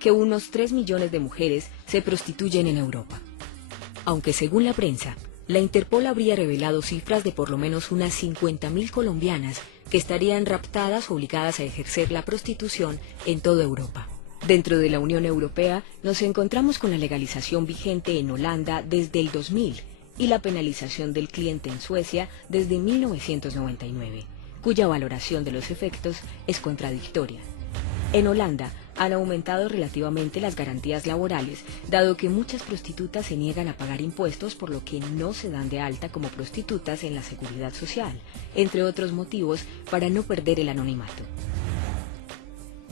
que unos 3 millones de mujeres se prostituyen en Europa. Aunque según la prensa, la Interpol habría revelado cifras de por lo menos unas 50.000 colombianas que estarían raptadas o obligadas a ejercer la prostitución en toda Europa. Dentro de la Unión Europea nos encontramos con la legalización vigente en Holanda desde el 2000 y la penalización del cliente en Suecia desde 1999, cuya valoración de los efectos es contradictoria. En Holanda han aumentado relativamente las garantías laborales, dado que muchas prostitutas se niegan a pagar impuestos, por lo que no se dan de alta como prostitutas en la seguridad social, entre otros motivos para no perder el anonimato.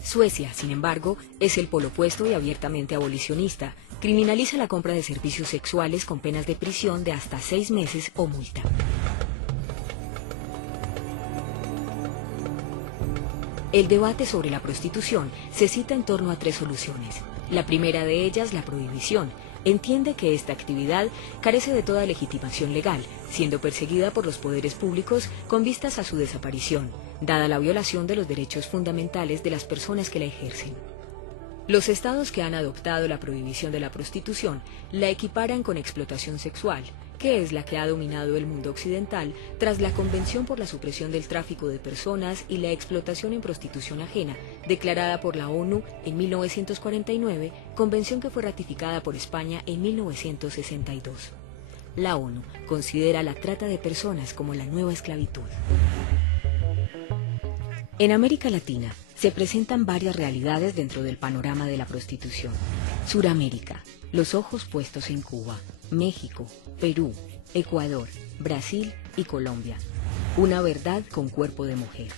Suecia, sin embargo, es el polo opuesto y abiertamente abolicionista. Criminaliza la compra de servicios sexuales con penas de prisión de hasta 6 meses o multa. El debate sobre la prostitución se cita en torno a 3 soluciones. La primera de ellas, la prohibición, entiende que esta actividad carece de toda legitimación legal, siendo perseguida por los poderes públicos con vistas a su desaparición, dada la violación de los derechos fundamentales de las personas que la ejercen. Los estados que han adoptado la prohibición de la prostitución la equiparan con explotación sexual, que es la que ha dominado el mundo occidental tras la Convención por la Supresión del Tráfico de Personas y la Explotación en Prostitución Ajena, declarada por la ONU en 1949, convención que fue ratificada por España en 1962. La ONU considera la trata de personas como la nueva esclavitud. En América Latina se presentan varias realidades dentro del panorama de la prostitución. Suramérica, los ojos puestos en Cuba, México, Perú, Ecuador, Brasil y Colombia. Una verdad con cuerpo de mujer.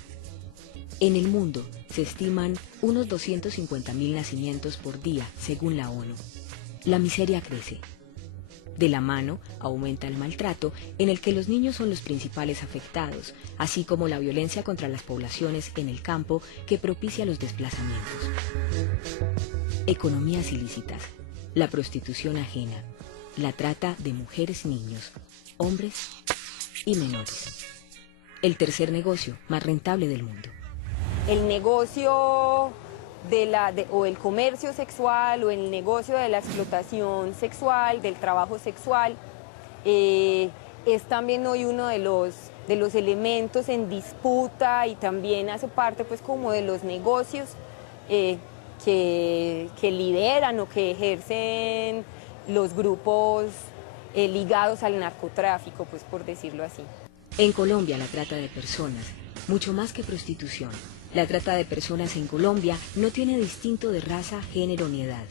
En el mundo se estiman unos 250.000 nacimientos por día, según la ONU. La miseria crece. De la mano aumenta el maltrato, en el que los niños son los principales afectados, así como la violencia contra las poblaciones en el campo que propicia los desplazamientos. Economías ilícitas, la prostitución ajena, la trata de mujeres y niños, hombres y menores. El tercer negocio más rentable del mundo. El negocio o el comercio sexual o el negocio de la explotación sexual, del trabajo sexual, es también hoy uno de los elementos en disputa y también hace parte pues como de los negocios que lideran o que ejercen los grupos ligados al narcotráfico, pues por decirlo así. En Colombia la trata de personas, mucho más que prostitución. La trata de personas en Colombia no tiene distinto de raza, género ni edad.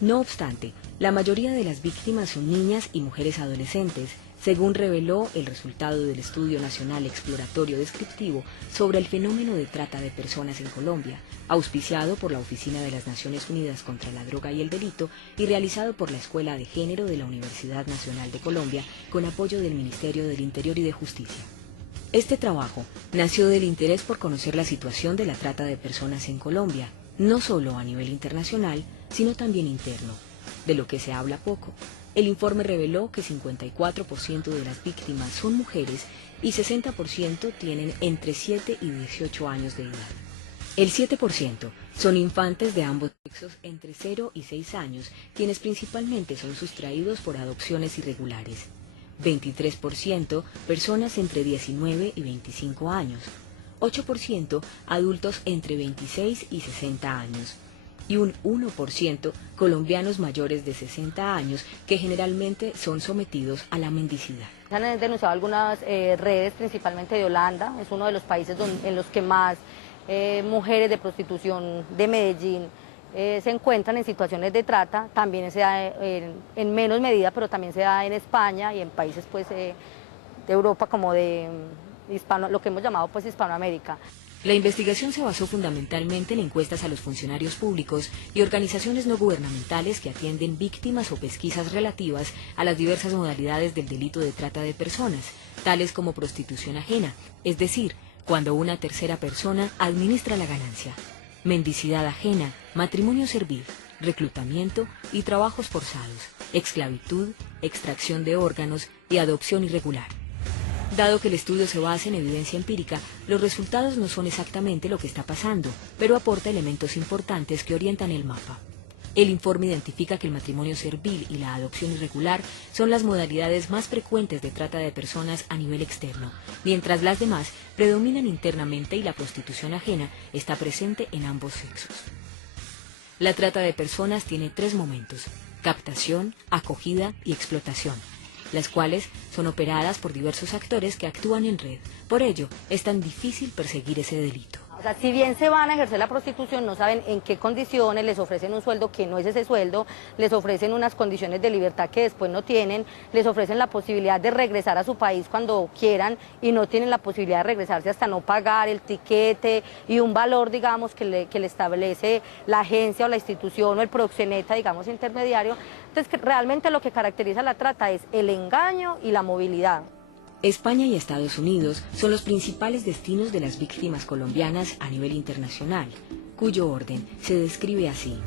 No obstante, la mayoría de las víctimas son niñas y mujeres adolescentes, según reveló el resultado del Estudio Nacional Exploratorio Descriptivo sobre el fenómeno de trata de personas en Colombia, auspiciado por la Oficina de las Naciones Unidas contra la Droga y el Delito y realizado por la Escuela de Género de la Universidad Nacional de Colombia con apoyo del Ministerio del Interior y de Justicia. Este trabajo nació del interés por conocer la situación de la trata de personas en Colombia, no solo a nivel internacional, sino también interno, de lo que se habla poco. El informe reveló que 54% de las víctimas son mujeres y 60% tienen entre 7 y 18 años de edad. El 7% son infantes de ambos sexos entre 0 y 6 años, quienes principalmente son sustraídos por adopciones irregulares. 23% personas entre 19 y 25 años, 8% adultos entre 26 y 60 años y un 1% colombianos mayores de 60 años que generalmente son sometidos a la mendicidad. Se han denunciado algunas redes, principalmente de Holanda, es uno de los países en los que más mujeres de prostitución de Medellín se encuentran en situaciones de trata. También se da en menos medida, pero también se da en España y en países pues, de Europa como de lo que hemos llamado pues Hispanoamérica. La investigación se basó fundamentalmente en encuestas a los funcionarios públicos y organizaciones no gubernamentales que atienden víctimas o pesquisas relativas a las diversas modalidades del delito de trata de personas, tales como prostitución ajena, es decir, cuando una tercera persona administra la ganancia, mendicidad ajena, matrimonio servil, reclutamiento y trabajos forzados, esclavitud, extracción de órganos y adopción irregular. Dado que el estudio se basa en evidencia empírica, los resultados no son exactamente lo que está pasando, pero aporta elementos importantes que orientan el mapa. El informe identifica que el matrimonio servil y la adopción irregular son las modalidades más frecuentes de trata de personas a nivel externo, mientras las demás predominan internamente y la prostitución ajena está presente en ambos sexos. La trata de personas tiene 3 momentos: captación, acogida y explotación, las cuales son operadas por diversos actores que actúan en red. Por ello, es tan difícil perseguir ese delito. O sea, si bien se van a ejercer la prostitución, no saben en qué condiciones, les ofrecen un sueldo que no es ese sueldo, les ofrecen unas condiciones de libertad que después no tienen, les ofrecen la posibilidad de regresar a su país cuando quieran y no tienen la posibilidad de regresarse hasta no pagar el tiquete y un valor, digamos, que le establece la agencia o la institución o el proxeneta, digamos, intermediario. Entonces, realmente lo que caracteriza la trata es el engaño y la movilidad. España y Estados Unidos son los principales destinos de las víctimas colombianas a nivel internacional, cuyo orden se describe así: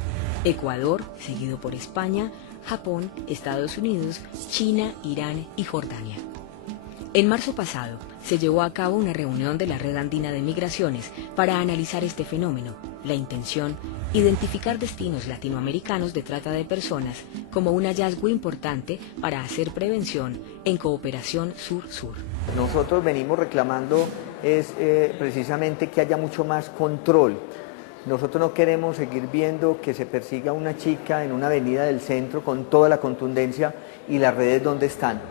Ecuador, seguido por España, Japón, Estados Unidos, China, Irán y Jordania. En marzo pasado se llevó a cabo una reunión de la Red Andina de Migraciones para analizar este fenómeno. La intención: identificar destinos latinoamericanos de trata de personas como un hallazgo importante para hacer prevención en cooperación sur-sur. Nosotros venimos reclamando precisamente que haya mucho más control. Nosotros no queremos seguir viendo que se persiga a una chica en una avenida del centro con toda la contundencia y las redes donde están.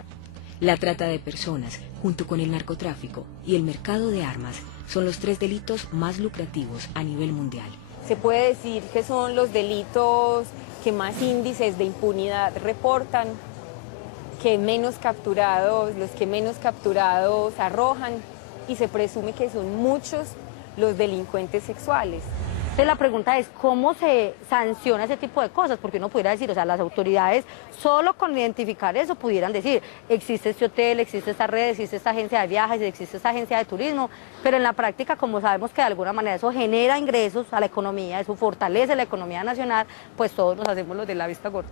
La trata de personas, junto con el narcotráfico y el mercado de armas, son los 3 delitos más lucrativos a nivel mundial. Se puede decir que son los delitos que más índices de impunidad reportan, que menos capturados, los que menos capturados arrojan, y se presume que son muchos los delincuentes sexuales. Entonces la pregunta es, ¿cómo se sanciona ese tipo de cosas? Porque uno pudiera decir, o sea, las autoridades solo con identificar eso pudieran decir, existe este hotel, existe esta red, existe esta agencia de viajes, existe esta agencia de turismo, pero en la práctica, como sabemos que de alguna manera eso genera ingresos a la economía, eso fortalece la economía nacional, pues todos nos hacemos los de la vista gorda.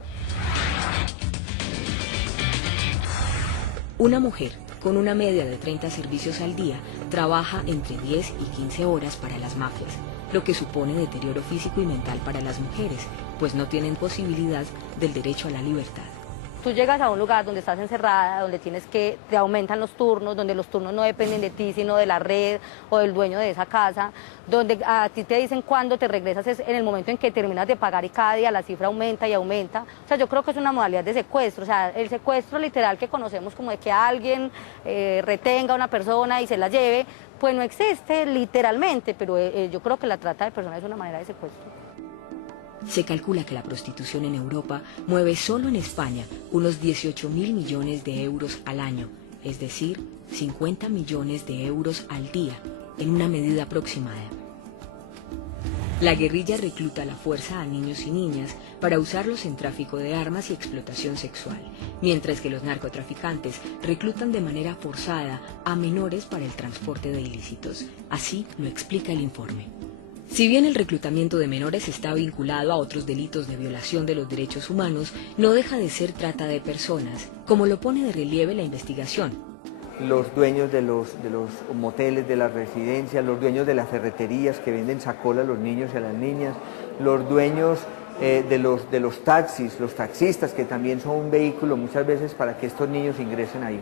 Una mujer con una media de 30 servicios al día trabaja entre 10 y 15 horas para las mafias, lo que supone deterioro físico y mental para las mujeres, pues no tienen posibilidad del derecho a la libertad. Tú llegas a un lugar donde estás encerrada, donde te aumentan los turnos, donde los turnos no dependen de ti, sino de la red o del dueño de esa casa, donde a ti te dicen cuándo te regresas es en el momento en que terminas de pagar y cada día la cifra aumenta y aumenta. O sea, yo creo que es una modalidad de secuestro, o sea, el secuestro literal que conocemos como de que alguien retenga a una persona y se la lleve, pues no existe literalmente, pero yo creo que la trata de personas es una manera de secuestro. Se calcula que la prostitución en Europa mueve solo en España unos 18.000 millones de euros al año, es decir, 50 millones de euros al día, en una medida aproximada. La guerrilla recluta a la fuerza a niños y niñas para usarlos en tráfico de armas y explotación sexual, mientras que los narcotraficantes reclutan de manera forzada a menores para el transporte de ilícitos. Así lo explica el informe. Si bien el reclutamiento de menores está vinculado a otros delitos de violación de los derechos humanos, no deja de ser trata de personas, como lo pone de relieve la investigación. Los dueños de los moteles, de las residencias, los dueños de las ferreterías que venden sacola a los niños y a las niñas, los dueños de los taxis, los taxistas, que también son un vehículo muchas veces para que estos niños ingresen ahí.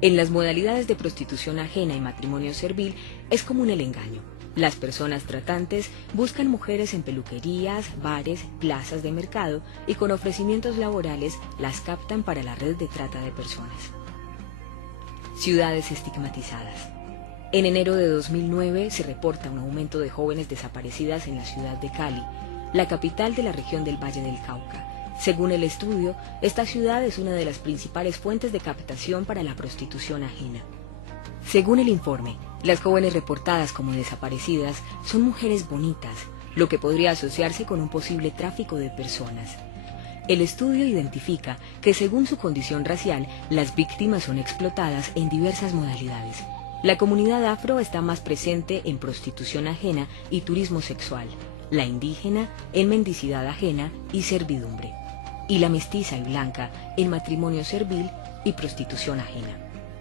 En las modalidades de prostitución ajena y matrimonio servil es común el engaño. Las personas tratantes buscan mujeres en peluquerías, bares, plazas de mercado y con ofrecimientos laborales las captan para la red de trata de personas. Ciudades estigmatizadas. En enero de 2009 se reporta un aumento de jóvenes desaparecidas en la ciudad de Cali, la capital de la región del Valle del Cauca. Según el estudio, esta ciudad es una de las principales fuentes de captación para la prostitución ajena. Según el informe, las jóvenes reportadas como desaparecidas son mujeres bonitas, lo que podría asociarse con un posible tráfico de personas. El estudio identifica que según su condición racial, las víctimas son explotadas en diversas modalidades. La comunidad afro está más presente en prostitución ajena y turismo sexual, la indígena en mendicidad ajena y servidumbre, y la mestiza y blanca en matrimonio servil y prostitución ajena.